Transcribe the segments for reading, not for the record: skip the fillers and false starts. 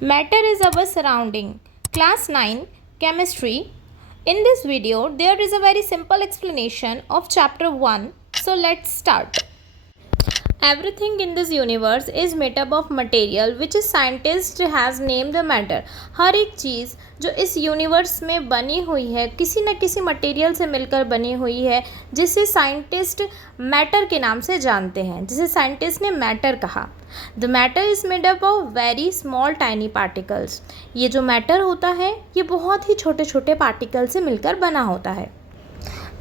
Matter is our surrounding. Class 9 Chemistry. In this video, there is a very simple explanation of chapter 1. So let's start. Everything in this universe is made up of material which a scientist has named matter. हर एक चीज़ जो इस universe में बनी हुई है किसी न किसी मटेरियल से मिलकर बनी हुई है, जिसे साइंटिस्ट मैटर के नाम से जानते हैं, जिसे साइंटिस्ट ने मैटर कहा. The matter is made up of very small tiny particles. ये जो मैटर होता है ये बहुत ही छोटे छोटे पार्टिकल से मिलकर बना होता है.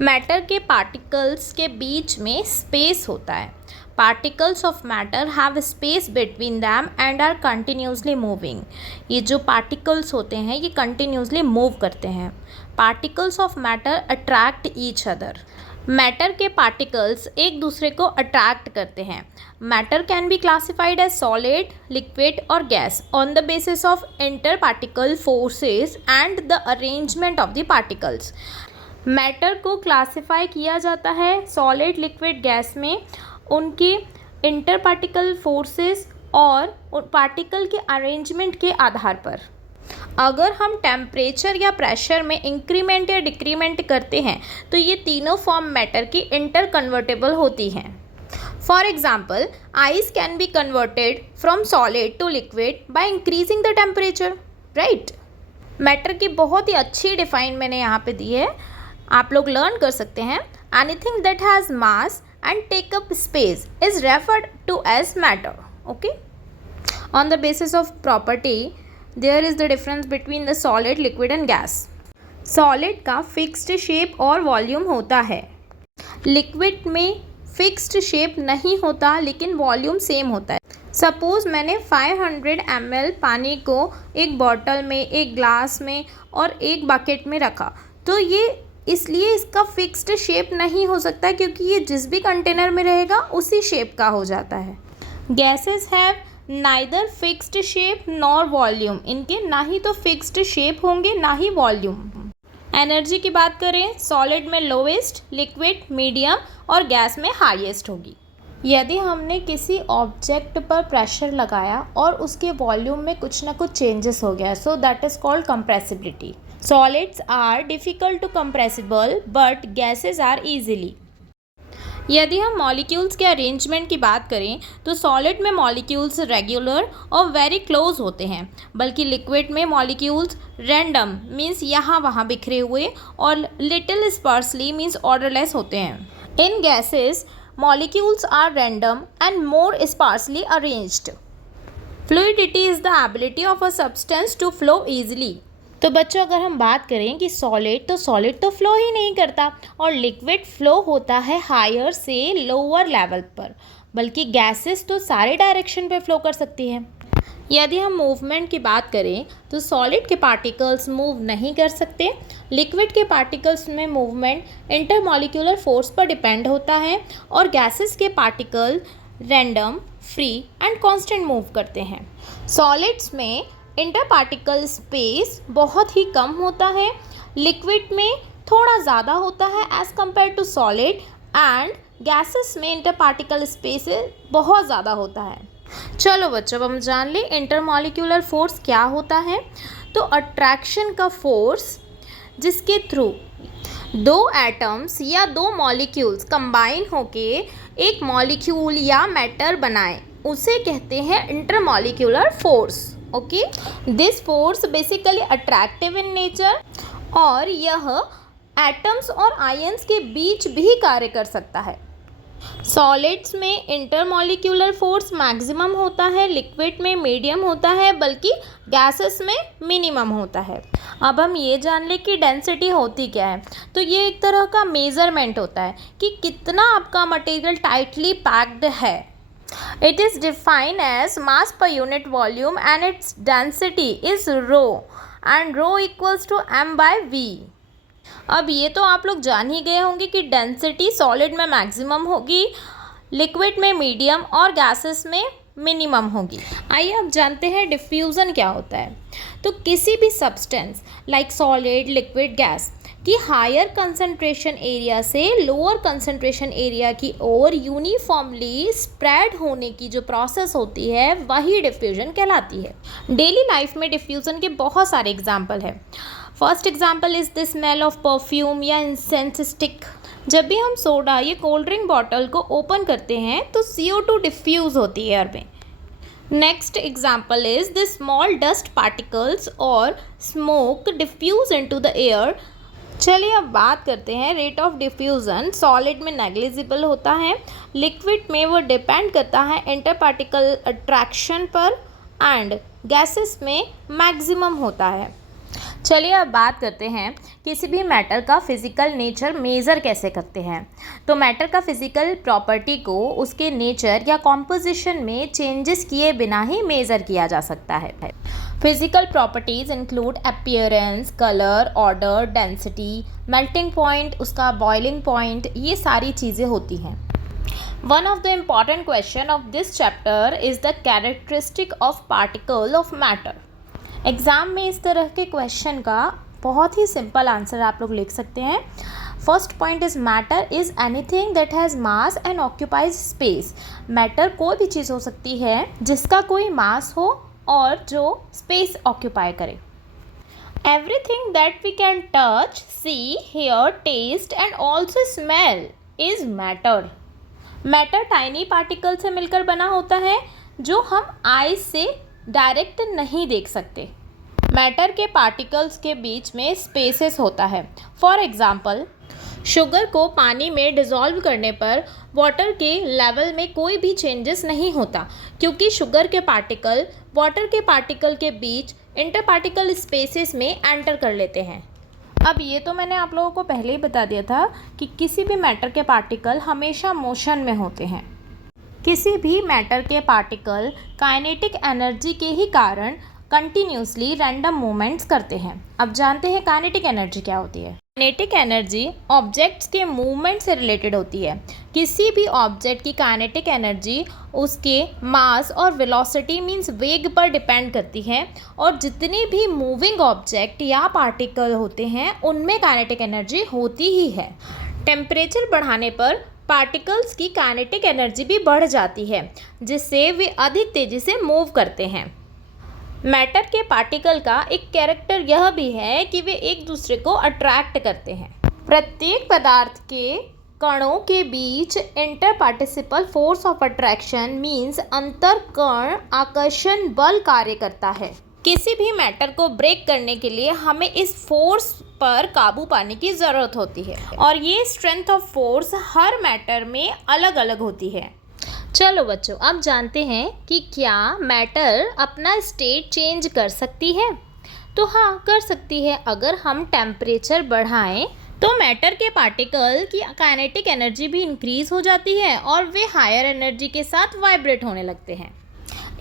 मैटर के पार्टिकल्स के बीच में स्पेस होता है. Particles of matter have space between them and are continuously moving. ये जो पार्टिकल्स होते हैं ये कंटिन्यूसली मूव करते हैं. Particles of matter attract each other. Matter के पार्टिकल्स एक दूसरे को अट्रैक्ट करते हैं. Matter can be classified as solid, liquid और gas on the basis of inter particle forces and the arrangement of the particles. Matter को classify किया जाता है सॉलिड, लिक्विड, गैस में उनके इंटर पार्टिकल फोर्सेस और पार्टिकल के अरेंजमेंट के आधार पर. अगर हम टेम्परेचर या प्रेशर में इंक्रीमेंट या डिक्रीमेंट करते हैं तो ये तीनों फॉर्म मैटर की इंटर कन्वर्टेबल होती हैं. For example, ice can be converted from solid to liquid by increasing the temperature. Right. Matter की बहुत ही अच्छी डिफाइन मैंने यहाँ पे दी है, आप लोग लर्न कर सकते हैं. Anything that has mass and take up space is referred to as matter. Okay, on the basis of property there is the difference between the solid, liquid and gas. Solid का fixed shape और volume होता है. Liquid में fixed shape नहीं होता लेकिन volume same होता है. सपोज़ मैंने 500 ml पानी को एक बॉटल में, एक ग्लास में और एक बकेट में रखा, तो ये इसलिए इसका फिक्स्ड शेप नहीं हो सकता क्योंकि ये जिस भी कंटेनर में रहेगा उसी शेप का हो जाता है. Gases have neither fixed shape nor volume. इनके ना ही तो फिक्स्ड शेप होंगे ना ही वॉल्यूम. एनर्जी की बात करें, सॉलिड में लोवेस्ट, लिक्विड मीडियम और गैस में हाईएस्ट होगी. यदि हमने किसी ऑब्जेक्ट पर प्रेशर लगाया और उसके वॉल्यूम में कुछ ना कुछ चेंजेस हो गया, so that is called compressibility. Solids are difficult to compressible but gases are easily. यदि हम मॉलिक्यूल्स के अरेंजमेंट की बात करें तो सॉलिड में मॉलिक्यूल्स रेगुलर और वेरी क्लोज होते हैं, बल्कि लिक्विड में मॉलिक्यूल्स रैंडम मीन्स यहाँ वहाँ बिखरे हुए और लिटिल स्पार्सली मीन्स ऑर्डरलेस होते हैं. In gases molecules are random and more sparsely arranged. Fluidity is the ability of a substance to flow easily. तो बच्चों, अगर हम बात करें कि सॉलिड तो फ्लो ही नहीं करता और लिक्विड फ्लो होता है हायर से लोअर लेवल पर, बल्कि गैसेस तो सारे डायरेक्शन पे फ्लो कर सकती हैं. यदि हम मूवमेंट की बात करें तो सॉलिड के पार्टिकल्स मूव नहीं कर सकते. लिक्विड के पार्टिकल्स में मूवमेंट इंटरमॉलिक्यूलर फोर्स पर डिपेंड होता है और गैसेस के particle random, free and constant move करते हैं. सॉलिड्स में इंटर पार्टिकल स्पेस बहुत ही कम होता है. लिक्विड में थोड़ा ज़्यादा होता है as compare to solid and gases में इंटर पार्टिकल स्पेस बहुत ज़्यादा होता है. चलो बच्चों, अब हम जान लें इंटरमॉलिक्यूलर फोर्स क्या होता है. तो अट्रैक्शन का फोर्स जिसके थ्रू दो एटम्स या दो मॉलिक्यूल्स कंबाइन होके एक मॉलिक्यूल या मैटर बनाएं, उसे कहते हैं intermolecular force. Okay, this force basically attractive in nature और यह एटम्स और आयंस के बीच भी कार्य कर सकता है. सॉलिड्स में इंटरमॉलिक्यूलर फोर्स मैक्सिमम होता है, लिक्विड में मीडियम होता है, बल्कि गैसेस में मिनिमम होता है. अब हम ये जान लें कि डेंसिटी होती क्या है. तो ये एक तरह का मेज़रमेंट होता है कि कितना आपका मटेरियल टाइटली पैक्ड है. It is defined as mass per unit volume and its density is rho and rho equals to m by v. अब ये तो आप लोग जान ही गए होंगे कि डेंसिटी सॉलिड में मैक्सिमम होगी, लिक्विड में मीडियम और गैसेस में मिनिमम होगी. आइए अब जानते हैं डिफ्यूज़न क्या होता है. तो किसी भी substance like solid, liquid, gas कि हायर कंसंट्रेशन एरिया से लोअर कंसंट्रेशन एरिया की ओर यूनिफॉर्मली स्प्रेड होने की जो प्रोसेस होती है वही डिफ्यूजन कहलाती है। डेली लाइफ में डिफ्यूजन के बहुत सारे एग्जाम्पल हैं। First example is the smell of perfume या इंसेंस स्टिक। जब भी हम सोडा या कोल्ड ड्रिंक बॉटल को ओपन करते हैं तो CO2 डिफ्यूज़ होती है एयर में। Next example is the small dust particles और smoke diffuse into the air. चलिए अब बात करते हैं रेट ऑफ डिफ्यूज़न। सॉलिड में नेग्लिजिबल होता है, लिक्विड में वो डिपेंड करता है इंटर पार्टिकल अट्रैक्शन पर, एंड गैसेस में मैक्सिमम होता है। चलिए अब बात करते हैं किसी भी मैटर का फिज़िकल नेचर मेज़र कैसे करते हैं। तो मैटर का फिज़िकल प्रॉपर्टी को उसके नेचर या कॉम्पोजिशन में चेंजेस किए बिना ही मेज़र किया जा सकता है। Physical properties include appearance, colour, order, density, melting point, उसका बॉइलिंग पॉइंट, ये सारी चीज़ें होती हैं। One of the important question of this chapter is the characteristic of particle of matter. Exam में इस तरह के क्वेश्चन का बहुत ही सिंपल आंसर आप लोग लिख सकते हैं। First point is matter is anything that has mass and occupies space. Matter कोई भी चीज़ हो सकती है जिसका कोई मास हो और जो स्पेस ऑक्यूपाई करे। Everything that we can touch, see, hear, taste and also smell is matter. Matter tiny particle से मिलकर बना होता है जो हम आई से डायरेक्ट नहीं देख सकते। मैटर के पार्टिकल्स के बीच में स्पेसेस होता है। फॉर एग्ज़ाम्पल, शुगर को पानी में डिज़ोल्व करने पर वाटर के लेवल में कोई भी चेंजेस नहीं होता, क्योंकि शुगर के पार्टिकल वाटर के पार्टिकल के बीच इंटर पार्टिकल स्पेसेस में एंटर कर लेते हैं। अब ये तो मैंने आप लोगों को पहले ही बता दिया था कि किसी भी मैटर के पार्टिकल हमेशा मोशन में होते हैं। किसी भी मैटर के पार्टिकल काइनेटिक एनर्जी के ही कारण कंटिन्यूसली रैंडम मूवमेंट्स करते हैं। अब जानते हैं काइनेटिक एनर्जी क्या होती है। काइनेटिक एनर्जी ऑब्जेक्ट्स के मूवमेंट से रिलेटेड होती है। किसी भी ऑब्जेक्ट की काइनेटिक एनर्जी उसके मास और वेलोसिटी मींस वेग पर डिपेंड करती है, और जितने भी मूविंग ऑब्जेक्ट या पार्टिकल होते हैं उनमें काइनेटिक एनर्जी होती ही है। टेम्परेचर बढ़ाने पर पार्टिकल्स की काइनेटिक एनर्जी भी बढ़ जाती है, जिससे वे अधिक तेज़ी से मूव करते हैं। मैटर के पार्टिकल का एक कैरेक्टर यह भी है कि वे एक दूसरे को अट्रैक्ट करते हैं। प्रत्येक पदार्थ के कणों के बीच inter participle force of attraction means अंतर कण आकर्षण बल कार्य करता है। किसी भी मैटर को ब्रेक करने के लिए हमें इस फोर्स पर काबू पाने की ज़रूरत होती है, और ये strength of force her matter में अलग अलग होती है। चलो बच्चों, अब जानते हैं कि क्या मैटर अपना स्टेट चेंज कर सकती है। तो हाँ, कर सकती है। अगर हम टेम्परेचर बढ़ाएं तो मैटर के पार्टिकल की काइनेटिक एनर्जी भी इंक्रीज़ हो जाती है और वे हायर एनर्जी के साथ वाइब्रेट होने लगते हैं।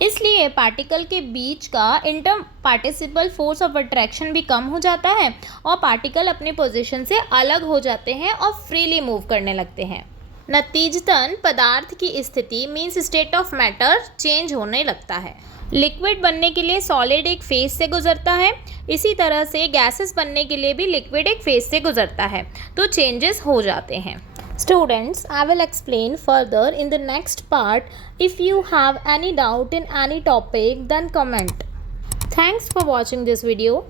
इसलिए पार्टिकल के बीच का inter participle force of attraction भी कम हो जाता है और पार्टिकल अपने पोजीशन से अलग हो जाते हैं और फ्रीली मूव करने लगते हैं। नतीजतन पदार्थ की स्थिति means state of matter change होने लगता है। लिक्विड बनने के लिए सॉलिड एक फेज से गुजरता है, इसी तरह से गैसेस बनने के लिए भी लिक्विड एक फेज से गुजरता है, तो चेंजेस हो जाते हैं। Students, I will explain further in the next part. If you have any doubt in any topic, then comment. Thanks for watching this video.